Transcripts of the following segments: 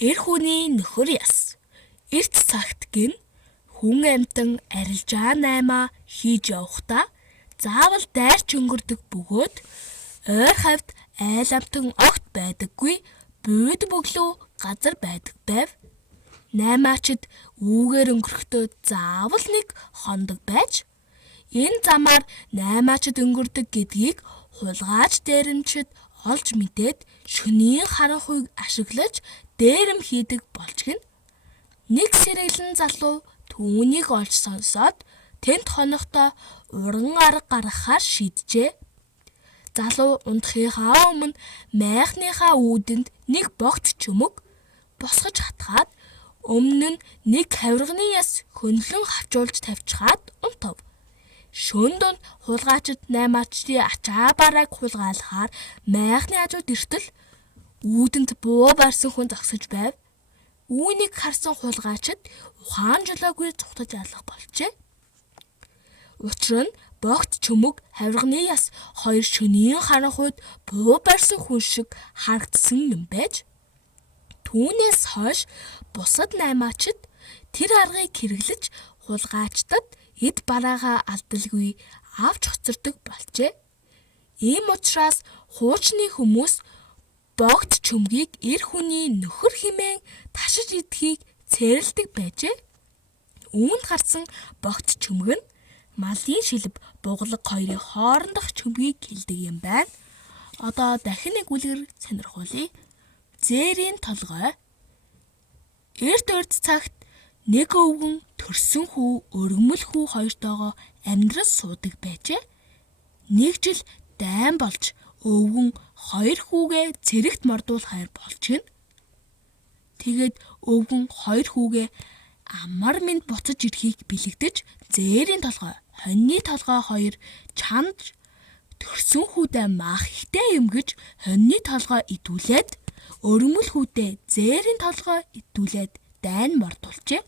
Эр хүний нөхөр яс. Эрт цагт гин хүн амтан арилжаа наймаа хийж явахдаа заавал дайрч өнгөрдөг бөгөөд ойр хавьд айл амтан огт байдаггүй бүйд бөглөө газар байдаг байв. Наймаачид үүгээр өнгөрөхдөө заавал нэг хондог байж энэ замаар наймаачид өнгөрдөг гэдгийг хулгайч дээрэмчид олж мэдээд шөнийн харанхуйг ашиглаж дээрэм хийдэг болж гин. Нэг сэргэлэн залуу түүнийг олж сонсоод тэнд хонохдоо уран арга гаргахаар шийджээ. Залуу унтахынхаа өмнө майхныхаа үүдэнд нэг богт чөмөг босгож хатгаад өмнө нь нэг хавирганы яс хөнлөн хавчуулж тавьчихад унтав. Шөнө донд хулгайчид наймаачдын ачаа барааг хулгайлахаар майхны хажууд иртэл үүдэнд буу барьсан хүн зогсож байв. Үүнийг харсан хулгайчид ухаан жолоогүй зүхтаж алах болжээ. Учир нь богт чөмөг хавирганы яс хоёр шөнийн харанхуйд буу барьсан хүн шиг харагдсан юм байж. Түүнээс хойш бусад наймаачид тэр аргыг хэрэглэж хулгайчдад эд бараагаа алдалгүй авч хоцордог болжээ. Ийм учраас хуучны хүмүүс богт чөмгийг эр хүний нөхөр хэмээн ташиж идэхийг цээрэлдэг байжээ. Үүнд гарсан богт чөмг нь малын шилб бугалаг хоёрын хоорондох чөмгийг хэлдэг юм байна. Одоо дахин нэг үлгэр сонирхуулъя. Зээрийн толгой. Эрт урд цагт нэг өвгөн төрсөн хүү өргөмөл хүү хоёртойгоо амьдрал суудаг байжээ. Нэг жил дайн болж өвгөн хоёр хүүгээ цэрэгт мордуулахаар болж гин. Тэгээд өвгөн хоёр хүүгээ амар минь буцаж ирэхийг бэлэгдэж зээрийн толгой, хоньны толгой хоёр чанд төрсөн хүүдээ маах ихтэй юм гэж хоньны толгой идүүлээд өргөмөл хүүдээ зээрийн толгой идүүлээд дайн мордуулжээ.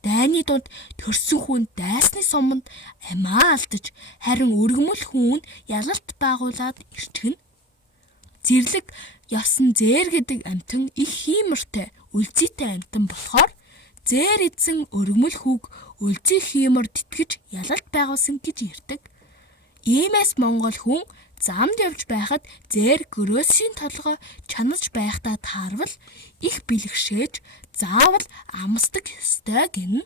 Дайны дунд төрсөн хүн дайсны суманд амиа алдаж харин өргөмөл хүн ялалт байгуулад ирчихнэ. Зэрлэг явсан зээр гэдэг амтан их хиймэртэй, үлзийтэй амтан болохоор зээр идсэн өргөмөл хүүг үлзий хиймэр тэтгэж ялалт байгуулсан гэж ярьдаг. Иймээс Монгол хүн замд явж байхад зээр гөрөөсийн толгой чанаж байхдаа таарвал их бэлгшээж заавал амсдаг ёстой гэнэ.